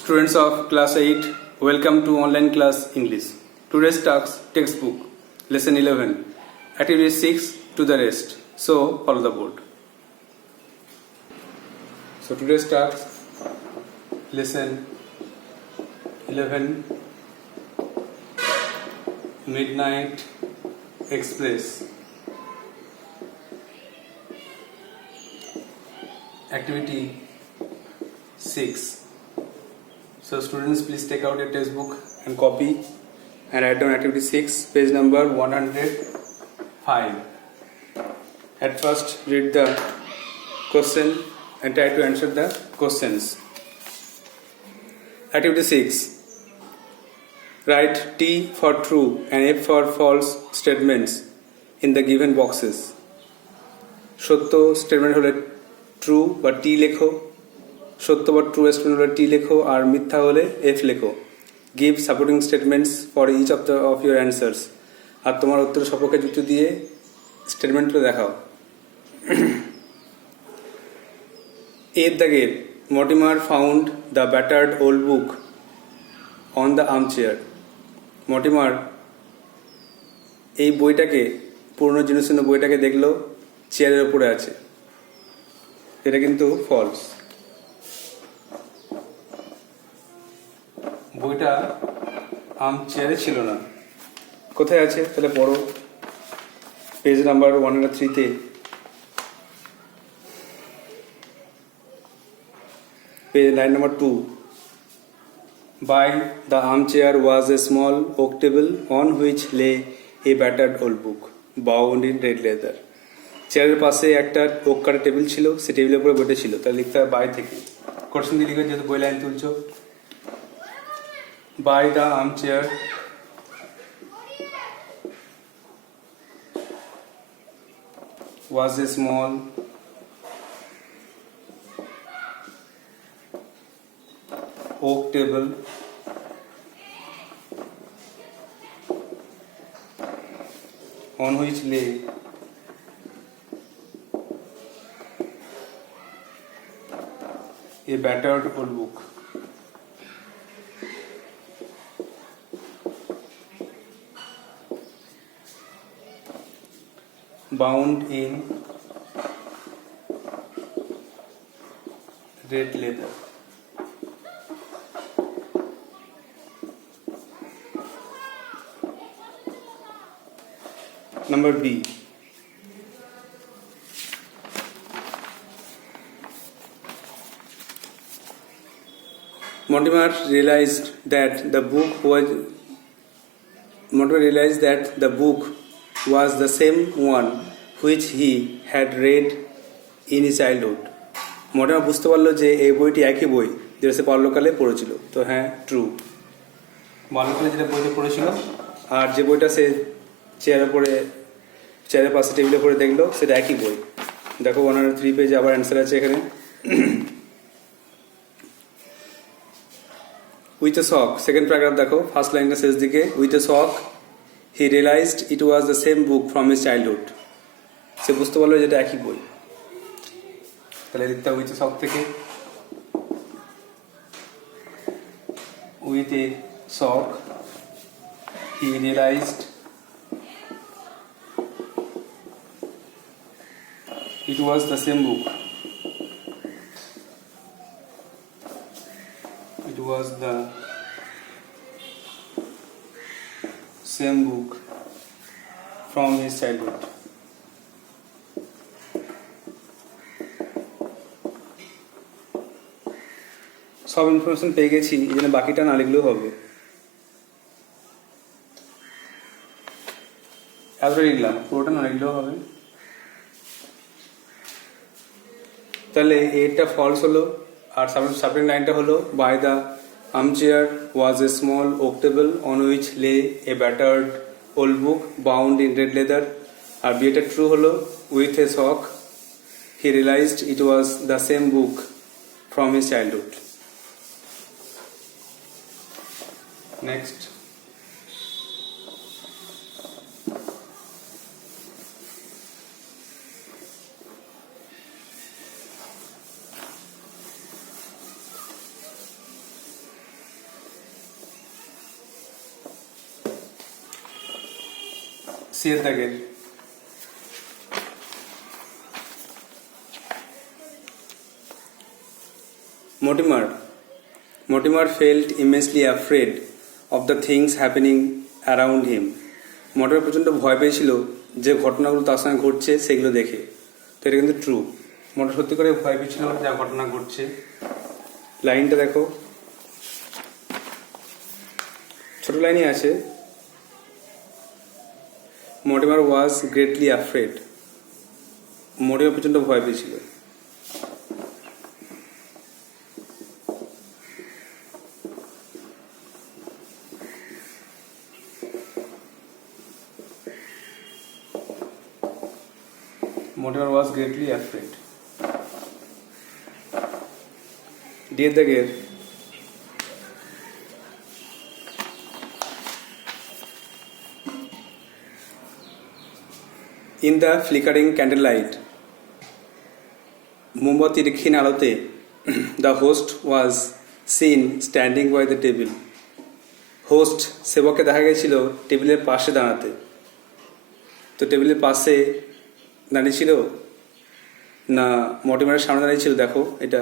Students of class 8, welcome to online class English. Today's textbook, lesson 11, activity 6 to the rest. So follow the board. So today's task, lesson 11, Midnight Express. Activity 6. So students, please take out your textbook and copy and write down activity 6, page number 105. At first read the question and try to answer the questions. Activity 6. Write T for true and F for false statements in the given boxes. সত্য স্টেটমেন্ট হলে ট্রু বা টি লেখো, সত্য বা true statement হলে টি লেখো, আর মিথ্যা হলে এফ লেখো। Give supporting statements for each of your answers. আর তোমার উত্তরের সপক্ষে যুক্তি দিয়ে স্টেটমেন্টগুলো দেখাও। এর দাগের Mortimer found the battered old book on the armchair. Mortimer এই বইটাকে, পুরনো জীর্ণশীর্ণ বইটাকে দেখলো চেয়ারের ওপরে আছে। এটা কিন্তু ফলস। বইটা চেয়ারে ছিল না। কোথায় আছে তাহলে পড়ো, পেজ নাম্বার 103-তে। Line number 2। By the armchair was a small oak table on which lay a battered old book bound in red leather. চেয়ারের পাশে একটা ওক কাঠের টেবিল ছিল, সে টেবিলের উপরে বইটা ছিল। তাহলে লিখতে হবে বাই থেকে। কোশ্চেন দিয়ে লিখবে, যেহেতু বই লাইন তুলছো। By the armchair was a small oak table on which lay a battered old book. Bound in red leather. Number B. Mortimer realized that the book was the same one which he had read in his childhood. Mortimer বুঝতে পারলো যে এই বইটি একই বই যেটা সে বাল্যকালে পড়েছিল। তো হ্যাঁ, ট্রু। বাল্যকালে যেটা বইটা পড়েছিল আর যে বইটা সে চেয়ারের পাশে টেবিলের পরে দেখলো, সেটা একই বই। দেখো 103 পেজে আবার অ্যান্সার আছে এখানে। With a shock, second paragraph দেখো, ফার্স্ট লাইনটা শেষ দিকে। With a shock he realised it was the same book from his childhood. সে বুঝতে পারলো যেটা একই বই। তাহলে লিখতে হবে উইথ এ শক থেকে। With a shock he realised it was the same book. It was the same book from his childhood. সব ইনফরমেশন পেয়ে গেছি, এই জন্য বাকিটা না লিখলেও হবে। এতটা লিখলাম, পুরোটা না লিখলেও হবে। তাহলে এটা ফলস হলো, আর সাবজেক্ট লাইনটা হলো by the armchair was a small oak table on which lay a battered old book bound in red leather. আর বিয়েটা ট্রু হলো, with a shock he realised it was the same book from his childhood. Next, C এর দাগের Mortimer felt immensely afraid of the things happening around him. Mortimer প্রচণ্ড ভয় পেয়েছিল যে ঘটনাগুলো তার সঙ্গে ঘটছে সেগুলো দেখে। তো এটা কিন্তু ট্রু। মর্টিমার সত্যি করে ভয় পেয়েছিল যা ঘটনা ঘটছে। লাইনটা দেখো, ছোট লাইনই আছে, Mortimer was greatly afraid. Mortimer প্রচণ্ড ভয় পেয়েছিল। Mortimer was greatly afraid. Dear the gear. In the flickering candlelight, মোমবাতির ক্ষীণ আলোতে the host was seen standing by the table. Host সেবককে দেখা গেছিল টেবিলের পাশে দাঁড়াতে। তো টেবিলের পাশে দাঁড়িয়ে ছিল না মর্টিমারের সামনে দাঁড়িয়ে ছিল? দেখো এটা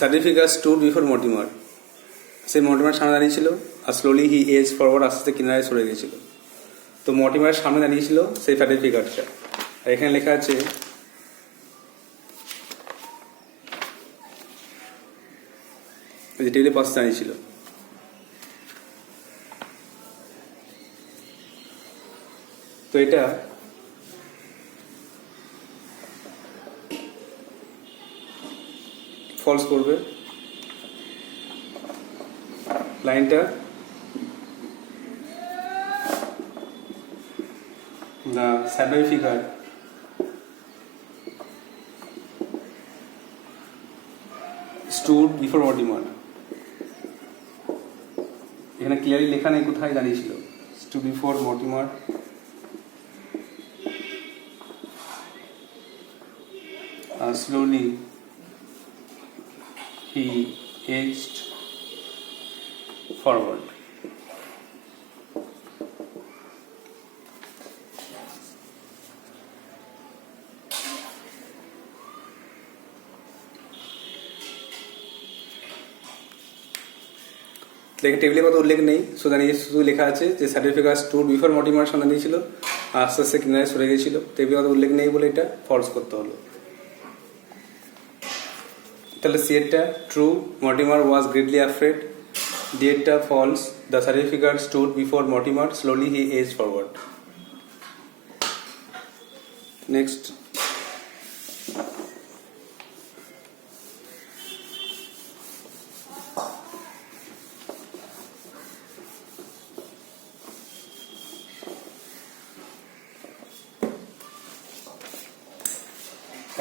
সার্টিফিকেট স্টুড বিফোর মর্টিমার। সে মর্টিমারের সামনে দাঁড়িয়ে ছিল আর স্লোলি হি এজ ফরওয়ার্ড, আস্তে আস্তে কিনারে সরে গেছিল। তো মর্টিমারের সামনে দাঁড়িয়ে ছিল সেই সার্টিফিকেটটা। আর এখানে লেখা আছে যে টেবিলের পাশে দাঁড়িয়ে ছিল। তো এটা ফলস করবে। লাইনটা the shadowy figure stood before Mortimer. এখানে ক্লিয়ারলি লেখা নেই কোথায় দাঁড়িয়েছিল। stood before Mortimer. Slowly he edged forward. টেবিলের কথা উল্লেখ নেই, শুধু লেখা আছে যে সার্টিফিকেট স্টুড বিফোর মর্টিমার সামনে দিয়েছিল, আস্তে আস্তে কিনারে সরে গেছিল। টেবিলের কথা উল্লেখ নেই বলে এটা ফলস করতে হলো। তাহলে সি এরটা true, Mortimer was greatly afraid. D এরটা false, the certificate stood before Mortimer, slowly he age forward. Next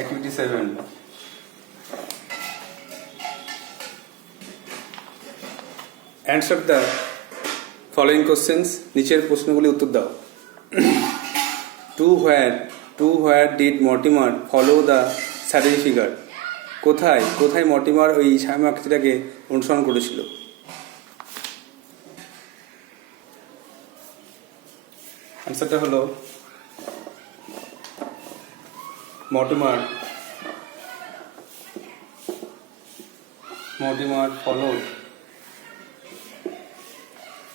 Activity 7. Answer the following questions. নিচের প্রশ্নগুলি উত্তর দাও। To where did Mortimer follow the shadowy figure? কোথায় মর্টিমার ওই ছায়ামাকৃতিটাকে অনুসরণ করেছিল? আনসারটা হলো Mortimer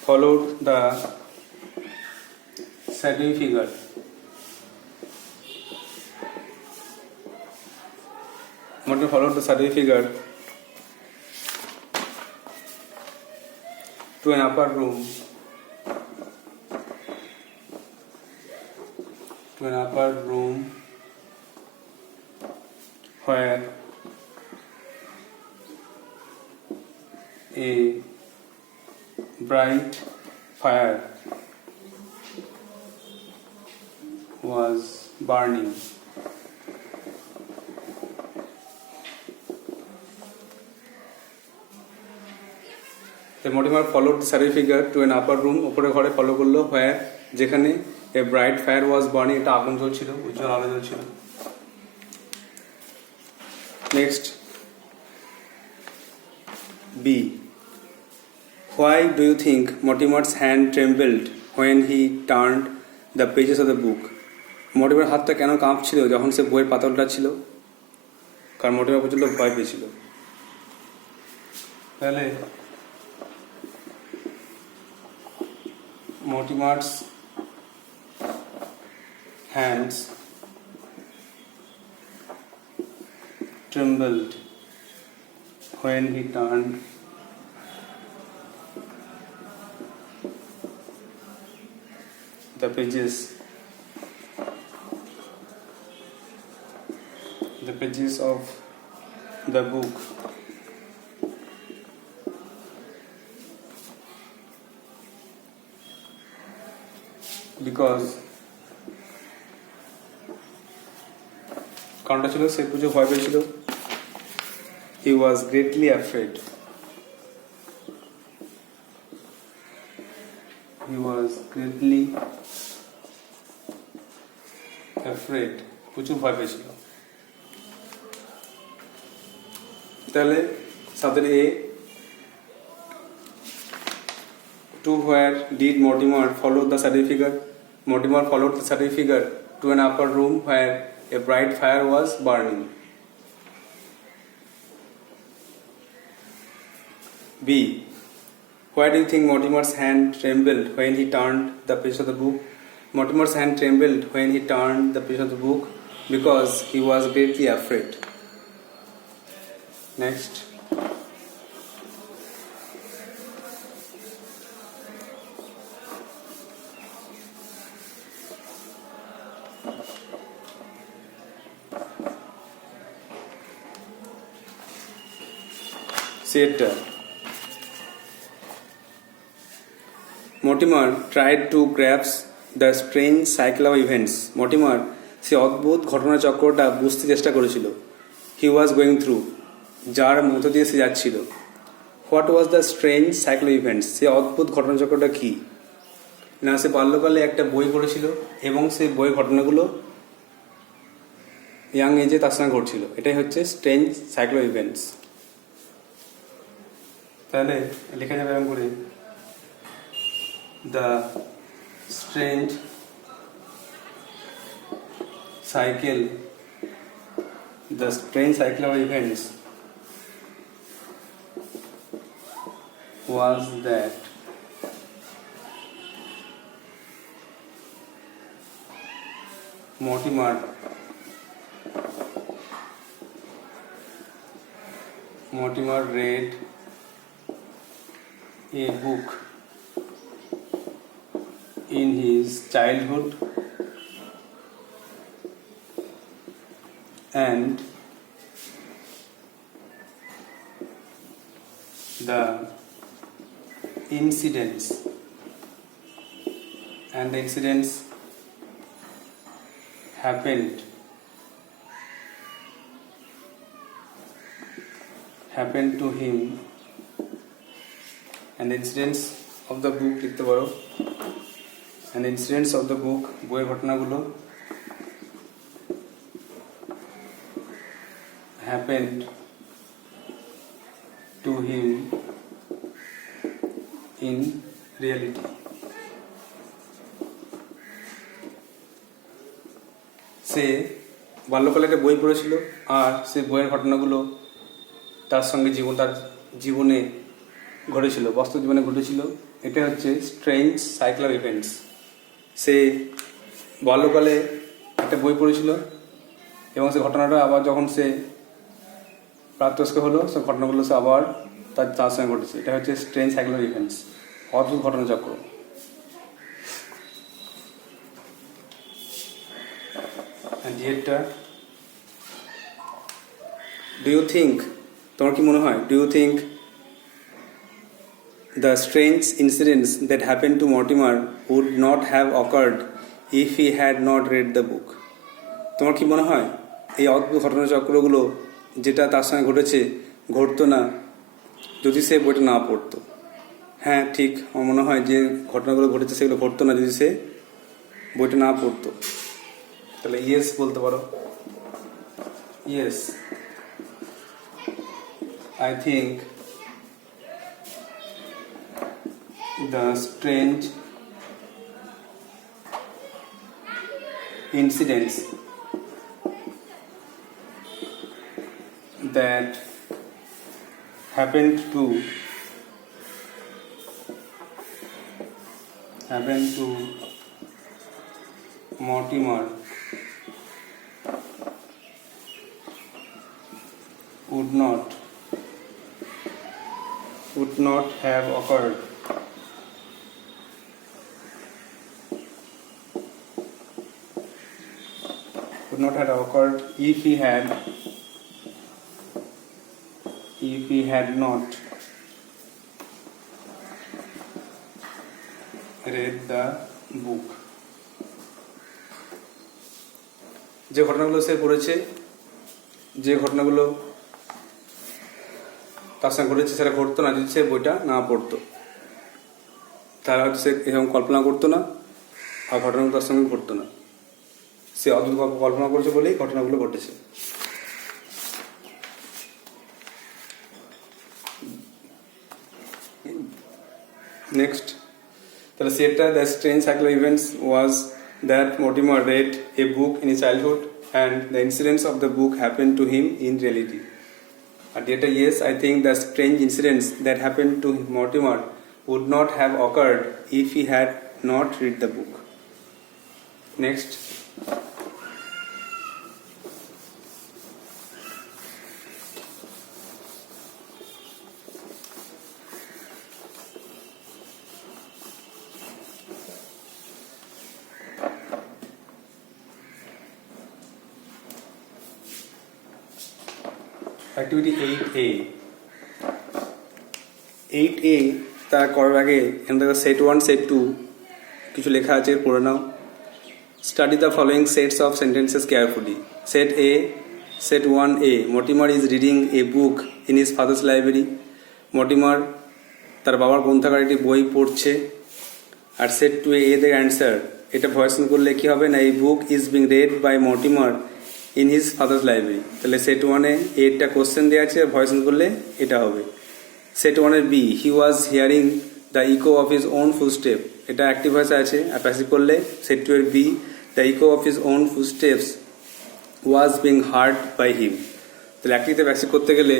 followed the shadowy figure. Mortimer followed the shadowy figure to an upper room. Where a bright fire was burning. The Mortimer followed the shadowy figure to an upper room. উপরে ঘরে ফলো করলো, where যেখানে a bright fire was burning, এটা আগুন জ্বলছিল, উজ্জ্বল আলো জ্বলছিল। Next B. Why do you think Mortimer's hand trembled when he turned the pages of the book? Mortimer হাতটা কেন কাঁপছিল যখন সে বইয়ের পাতা উল্টাচ্ছিল? কারণ মর্টিমার প্রচণ্ড ভয় পেয়েছিল। তাহলে Mortimer's hands trembled when he turned the pages of the book because কারণটা ছিল সে প্রচুর ভয় পেয়েছিল। He was greatly afraid. He was greatly afraid. প্রচুর ভয় পেয়েছিল। তাহলে সাদের A, to where did Mortimer follow the study figure? Mortimer followed the study figure to an upper room where a bright fire was burning. B. Why do you think Mortimer's hand trembled when he turned the page of the book? Mortimer's hand trembled when he turned the page of the book because he was greatly afraid. Next. Theatre. Mortimer tried to grasp the strange cycle of events. Mortimer সে অদ্ভুত ঘটনাচক্রটা বুঝতে চেষ্টা করেছিল। He was going through, যার মধ্য দিয়ে সে যাচ্ছিল। What was the strange cycle of events? সে অদ্ভুত ঘটনাচক্রটা কি? না, সে বাল্যকালে একটা বই পড়েছিল এবং সেই বইয়ের ঘটনাগুলো ইয়াং এজে তার সঙ্গে ঘটছিল। এটাই হচ্ছে স্ট্রেঞ্জ সাইকেল অফ ইভেন্টস। তাহলে লেখা যাবে এরকম করে, the strange cycle of events was that Mortimer read a book in his childhood and the incidents happened to him, and the incidents of the book লিখতে পারো, and the incidents of the book বইয়ের ঘটনাগুলো happened to him in reality. সে বাল্যকালে একটা বই পড়েছিল আর সে বইয়ের ঘটনাগুলো তার সঙ্গে তার জীবনে ঘটেছিল, বাস্তব জীবনে ঘটেছিল। এটা হচ্ছে স্ট্রেঞ্জ সাইকেল অফ ইভেন্টস। সে বাল্যকালে একটা বই পড়েছিল এবং সে ঘটনাটা আবার যখন সে প্রাপ্তবয়স্ক হলো, সে ঘটনাগুলো সে আবার তার সঙ্গে ঘটেছে। এটা হচ্ছে স্ট্রেঞ্জ সাইকেল অফ ইভেন্টস, অদ্ভুত ঘটনাচক্র। ডিয়েটটা, ডু ইউ থিঙ্ক, তোমার কি মনে হয়, do you think the strange incidents that happened to Mortimer would not have occurred if he had not read the book? তোমার কি মনে হয় এই অদ্ভুত ঘটনাচক্রগুলো যেটা তার সঙ্গে ঘটেছে ঘটতো না যদি সে বইটা না পড়তো? হ্যাঁ, ঠিক, আমার মনে হয় যে ঘটনাগুলো ঘটেছে সেগুলো ঘটতো না যদি সে বইটা না পড়তো। তাহলে ইয়েস বলতে পারো। Yes, I think the strange incidents that happened to Mortimer would not have occurred if he had not read the book. যে ঘটনাগুলো সে পড়েছে, যে ঘটনাগুলো তার সঙ্গে ঘটেছে সেটা ঘটতো না যদি সে বইটা না পড়তো। তাহলে হয়তো সে এরকম কল্পনা করতো না আর ঘটনাগুলো তার সঙ্গে ঘটতো না। সে অদ্ভুত কল্পনা করেছে বলেই ঘটনাগুলো ঘটেছে। নেক্সট, তাহলে সেটা the strange cycle events was that Mortimer read a book in his childhood and the incidents of the book happened to him in reality. And yet, yes, I think the strange incidents that happened to Mortimer would not have occurred if he had not read the book. Next. Activity 8A. 8A তা করার আগে এখানে সেট 1 সেট 2 কিছু লেখা আছে, পড়ে নাও। Study the following sets of sentences carefully. Set A, set 1A, Mortimer is reading a book in his father's library. Mortimer তার বাবার গ্রন্থাগারে একটি বই পড়ছে। আর সেট 2A দ্য অ্যান্সার, এটা ভয়েসন করলে কি হবে না, এই book is being read by Mortimer in his father's library. তাহলে সেট 1-এ এটা কোশ্চেন দেওয়া আছে, ভয়েসন করলে এটা হবে। সেট 1-এর B, he was hearing the echo of his own footstep, এটা অ্যাক্টিভ ভয়েস আছে আর প্যাসিভ করলে সেট 2-এর B, the echo of his own footsteps was being heard by him. তাহলে অ্যাক্টিভতে প্যাসিভ করতে গেলে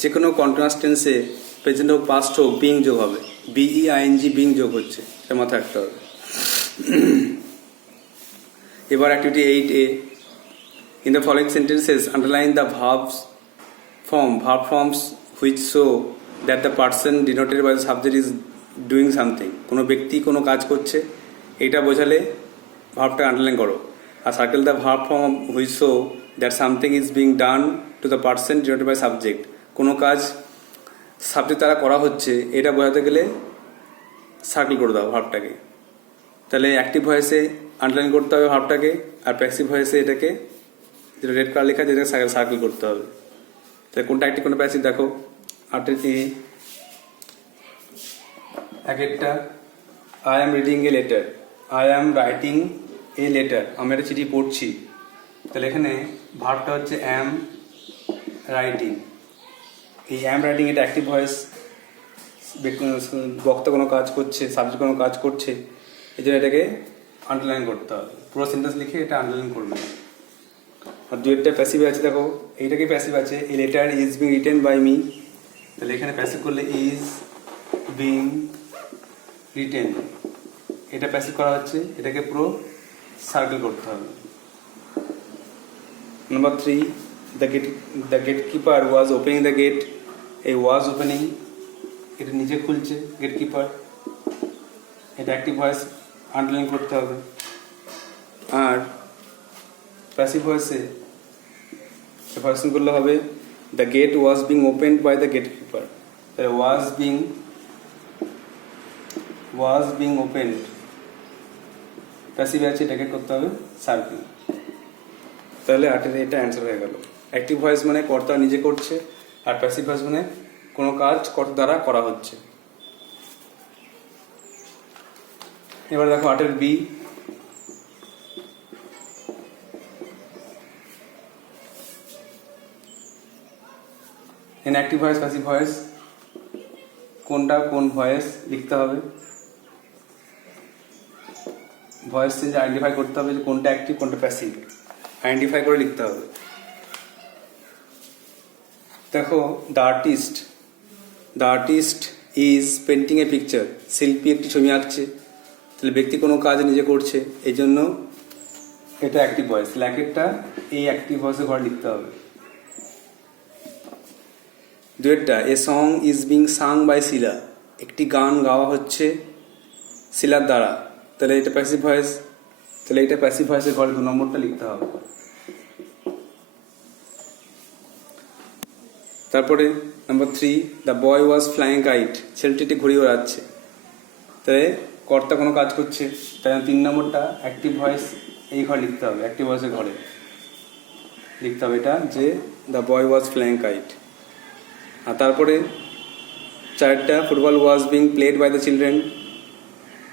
যে কোনো কন্টিনিউয়াস টেন্সে প্রেজেন্ট হোক পাস্ট হোক বিং যোগ হবে, BEING বিং যোগ হচ্ছে, এটা মাথায় রাখতে হবে। এবার activity 8A, in the following sentences underline the verb forms which show that the person denoted by the subject is doing something. কোনো ব্যক্তি কোনো কাজ করছে, এটা বোঝালে ভার্বটা আন্ডারলাইন করো। আর circle the verb form which show that something is being done to the person denoted by subject. কোনো কাজ সাবজেক্ট দ্বারা করা হচ্ছে, এটা বোঝাতে গেলে সার্কেল করে দাও ভার্বটাকে। তাহলে অ্যাক্টিভ ভয়েসে আন্ডারলাইন করতে হবে ভার্বটাকে, আর প্যাসিভ ভয়েসে এটাকে যেটা রেড কালার লেখা যেটাকে সার্কেল করতে হবে। তাহলে কোনটা অ্যাক্টিভ কোনটা প্যাসিভ দেখো। 8-এ এক একটা, I am reading a letter, I am writing a letter, আমি একটা চিঠি পড়ছি। তাহলে এখানে ভার্বটা হচ্ছে অ্যাম রাইটিং। এই অ্যাম রাইটিং এটা অ্যাক্টিভ ভয়েস, বক্তা কোনো কাজ করছে, সাবজেক্ট কোনো কাজ করছে, এই জন্য এটাকে আন্ডারলাইন করতে হবে। পুরো সেন্টেন্স লিখে এটা আন্ডারলাইন করবে। আর 2-এরটা প্যাসিভ আছে, দেখো এইটাকে প্যাসিভ আছে, a letter is being written by me. তাহলে এখানে প্যাসিভ করলে ইজ বিং রিটেন, এটা প্যাসিভ করা হচ্ছে, এটাকে পুরো সার্কেল করতে হবে। Number 3, the gatekeeper was opening the gate, এই ওয়াজ ওপেনিং এটা নিজে খুলছে গেট কিপার, এটা অ্যাক্টিভ ভয়েস আন্ডারলাইন করতে হবে। আর প্যাসিভ ভয়েসে ভয়েসিং করলে হবে the gate was being opened by the gatekeeper. তাহলে ওয়াজ বিং ওপেন্ড প্যাসিভ আছে, এটাকে করতে হবে সার্কেল। তাহলে 8-এর এটা অ্যান্সার হয়ে গেল। অ্যাক্টিভ ভয়েস মানে কর্তা নিজে করছে, আর প্যাসিভ ভয়েস মানে কোনো কাজ কর্তা দ্বারা করা হচ্ছে। এবার দেখো 8-এর B, in active voice passive voice কোনটা কোন ভয়েস লিখতে হবে, ভয়েস চেঞ্জ আইডেন্টিফাই করতে হবে যে কোনটা অ্যাক্টিভ কোনটা প্যাসিভ, আইডেন্টিফাই করে লিখতে হবে। দেখো the artist is painting a picture, শিল্পী একটি ছবি আঁকছে, তাহলে ব্যক্তি কোনো কাজ নিজে করছে, এই জন্য এটা অ্যাক্টিভ ভয়েস, ল্যাকেটটা এই অ্যাক্টিভ ভয়েসে ঘরে লিখতে হবে। দুয়েরটা a song is being sung by Shila, একটি গান গাওয়া হচ্ছে শিলার দ্বারা, তাহলে এটা প্যাসিভ ভয়েস, তাহলে এটা প্যাসিভ ভয়েসের ঘরে 2 নম্বরটা লিখতে হবে। তারপরে নাম্বার 3 the boy was flying kite, ছেলেটি একটি ঘুড়ি ওড়াচ্ছে, তাহলে কর্তা কোনো কাজ করছে, তাই 3 নম্বরটা অ্যাক্টিভ ভয়েস এই ঘরে লিখতে হবে, অ্যাক্টিভ ভয়েসের ঘরে লিখতে হবে এটা যে the boy was flying kite. আর তারপরে 4টা football was being played by the children,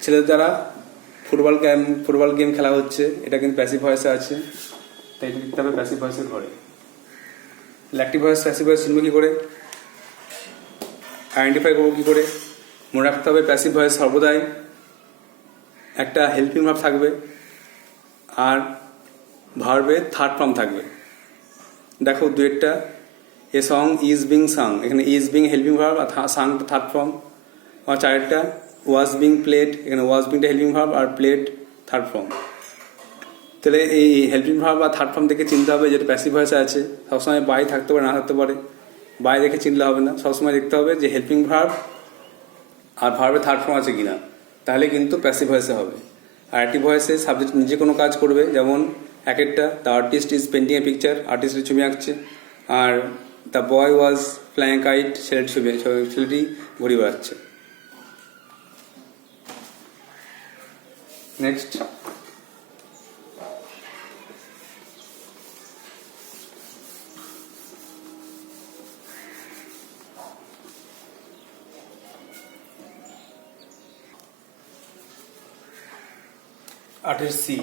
ছেলেদের দ্বারা ফুটবল গেম খেলা হচ্ছে, এটা কিন্তু প্যাসিভ ভয়েসে আছে, তাই এটা লিখতে হবে প্যাসিভ ভয়েসের ঘরে। অ্যাক্টিভ ভয়েস প্যাসিভ ভয়েস চিনব কী করে, আইডেন্টিফাই করবো কী করে, মনে রাখতে হবে প্যাসিভ ভয়েস সর্বদাই একটা হেল্পিং ভার্ব থাকবে আর ভার্বের থার্ড ফর্ম থাকবে। দেখো দুয়েরটা a song is being sung, এখানে ইজ বিং হেল্পিং ভার্ব আর সাং থার্ড ফর্ম। আর 4টা ওয়াজ বিং প্লেড, এখানে ওয়াজ বিংটা হেল্পিং ভার্ব আর প্লেড থার্ড ফর্ম। তাহলে এই হেল্পিং ভার্ব বা থার্ড ফর্ম দেখে চিনতে হবে যেটা প্যাসিভ ভয়েসে আছে, সবসময় বাই থাকতে পারে না থাকতে পারে, বাই দেখে চিনলে হবে না, সবসময় দেখতে হবে যে হেল্পিং ভার্ব আর ভার্বের থার্ড ফর্ম আছে কিনা, তাহলে কিন্তু প্যাসিভ ভয়েসে হবে। আর অ্যাক্টিভ ভয়েসে সাবজেক্ট নিজে কোনো কাজ করবে, যেমন একটা the artist is painting a picture, আর্টিস্টের ছবি আঁকছে, are the boy was flying kite, ছেলেটি ঘুড়ি বেড়াচ্ছে। নেক্সট आठेर सी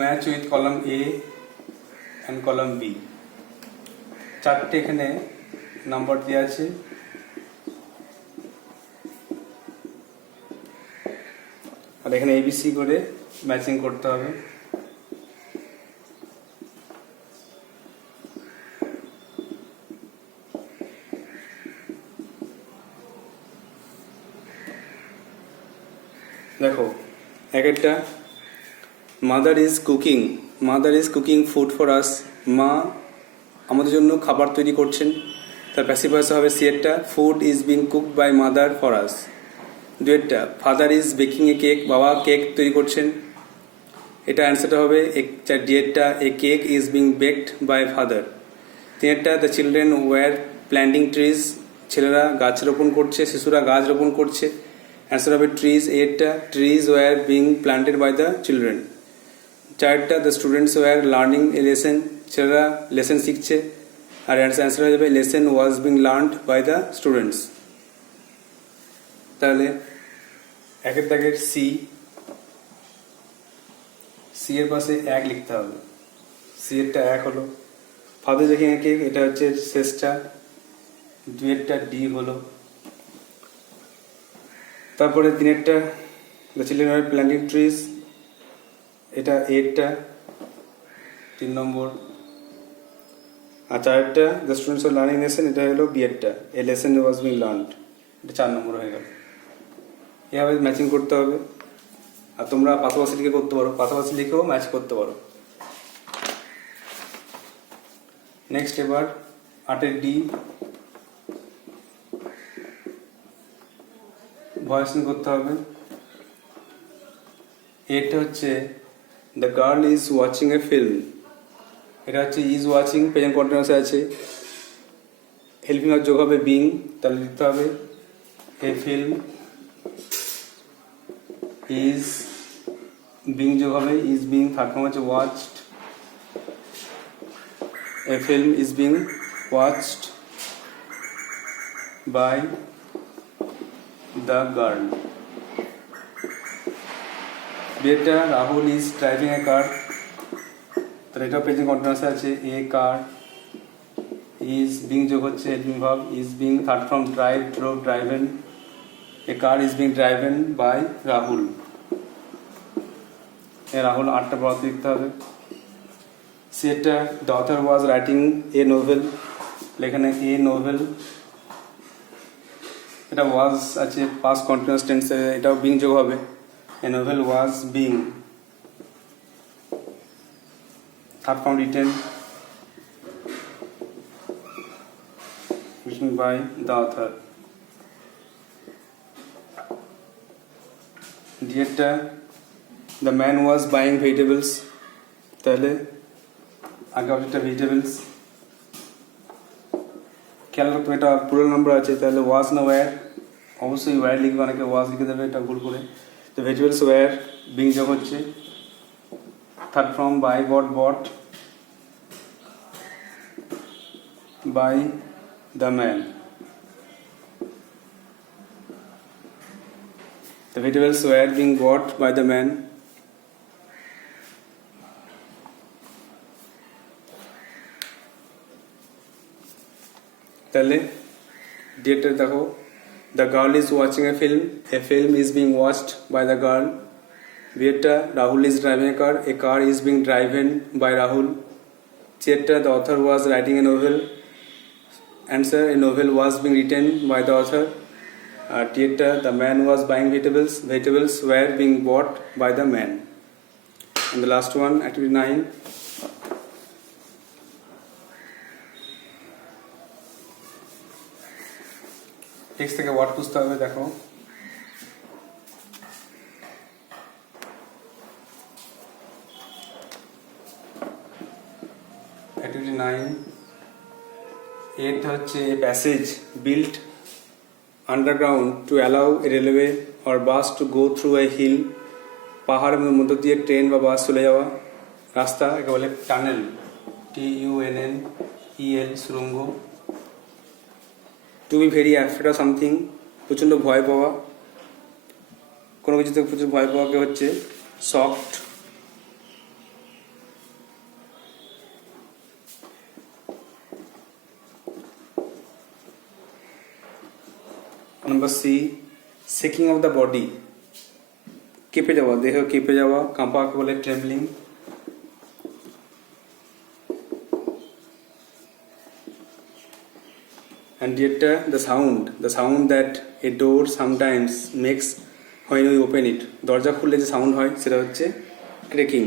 मैच उइथ कलम ए एंड कलम बी, 4টে এখানে নাম্বার দেওয়া আছে, আর এখানে এবিসি করে ম্যাচিং করতে হবে। দেখো একটা mother is cooking food for us, মা আমাদের জন্য খাবার তৈরি করছেন, তার প্যাসিভ ভয়েসে হবে সিয়েরটা food is being cooked by mother for us. দুয়েরটা father is baking a cake, বাবা কেক তৈরি করছেন, এটা অ্যান্সারটা হবে ডিয়েরটা a cake is being baked by father. তিনেরটা the children were planting trees, ছেলেরা গাছ রোপণ করছে, শিশুরা গাছ রোপণ করছে, অ্যান্সার হবে ট্রিজ। এরটা trees were being planted by the children. 4টা the students were learning a lesson, ছেলেরা লেসেন শিখছে, আর অ্যান্সার হয়ে যাবে lesson was being learned by the students. তাহলে একের দাগের সি এর পাশে 1 লিখতে হবে, সি এরটা 1 হলো, ফাদার যেখানে কেক এটা হচ্ছে শেষটা, 2এরটা ডি হলো। তারপরে 3এরটা the children were planting trees, এটা 8টা 3 নম্বর। আর 4টা the students were learning lesson, এটা হলো বিএডটা a lesson was being learned, এটা 4 নম্বর হয়ে গেল। এভাবে ম্যাচিং করতে হবে, আর তোমরা পাশাপাশি লিখে করতে পারো, পাশাপাশি লিখেও ম্যাচ করতে পারো। নেক্সট এবার 8এর ডি ভয়েস করতে হবে। এটা হচ্ছে the girl is watching a film, এটা হচ্ছে ইজ ওয়াচিং প্রেজেন্ট কন্টিনিউয়াসে আছে, হেল্পিং আর যোগ হবে বিং, তাহলে লিখতে হবে এ ফিল্ম ইজ বিং যোগ হবে ইজ বিং, থার্ড ফর্ম হচ্ছে watched, a film is being watched by the girl. বিয়েটা Rahul is driving a car, তাহলে এটাও প্রেজেন্ট কন্টিনিউয়াসে আছে, এ কার is being যোগ হচ্ছে helping verb is being third from drive drove driven a car is being driven by Rahul Rahul 8টা বরাদ্দ লিখতে হবে সেটা the author was writing a novel লেখানে a novel এটা was আছে past continuous tense এটাও being যোগ হবে a novel was being third form written by the author ডিয়েটটা the man was buying vegetables তাহলে আগে অবজেক্টটা vegetables খেয়াল রাখতে এটা পুরো নাম্বার আছে তাহলে was না were অবশ্যই were লিখবে অনেকে was লিখে দেবে এটা ভুল করে তো vegetables were being যোগ হচ্ছে third from by got bought by the man the vegetables were being bought by the man তাহলে ডিয়েটটা দেখো the girl is watching a film is being watched by the girl বিয়েটা Rahul is driving a car is being driven by Rahul চেটটা the author was writing a novel answer a novel was being written by the author ডিয়েটটা the man was buying vegetables were being bought by the man and the last one activity 9 টেক্সট থেকে ওয়ার্ড খুঁজতে হবে দেখো অ্যাক্টিভিটি 9 এটা হচ্ছে a passage built underground to allow a railway or bus to go through a hill পাহাড়ের মধ্য দিয়ে ট্রেন বা বাস চলে যাওয়া রাস্তা একে বলে টানেল TUNNEL সুড়ঙ্গ to be very afraid of something প্রচণ্ড ভয় পাওয়া কোনো কিছু থেকে প্রচুর ভয় পাওয়াকে হচ্ছে shocked number C shaking of the body কেঁপে যাওয়া দেহ কেঁপে যাওয়া কাঁপাকে বলে trembling and yet the sound that a door sometimes makes when we open it দরজা খুললে যে সাউন্ড হয় সেটা হচ্ছে ক্র্যাকিং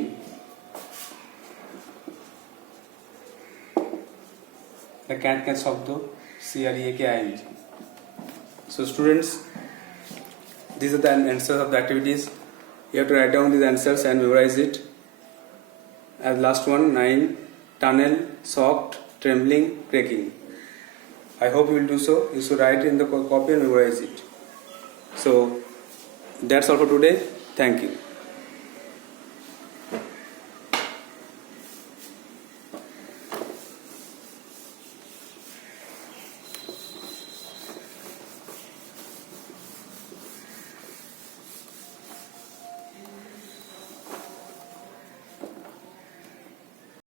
the cat শব্দ CREAKING so students these are the answers of the activities you have to write down these answers and memorize it as last one 9 tunnel shocked trembling cracking I hope you will do so. You should write it in the copy and memorize it. So that's all for today. Thank you.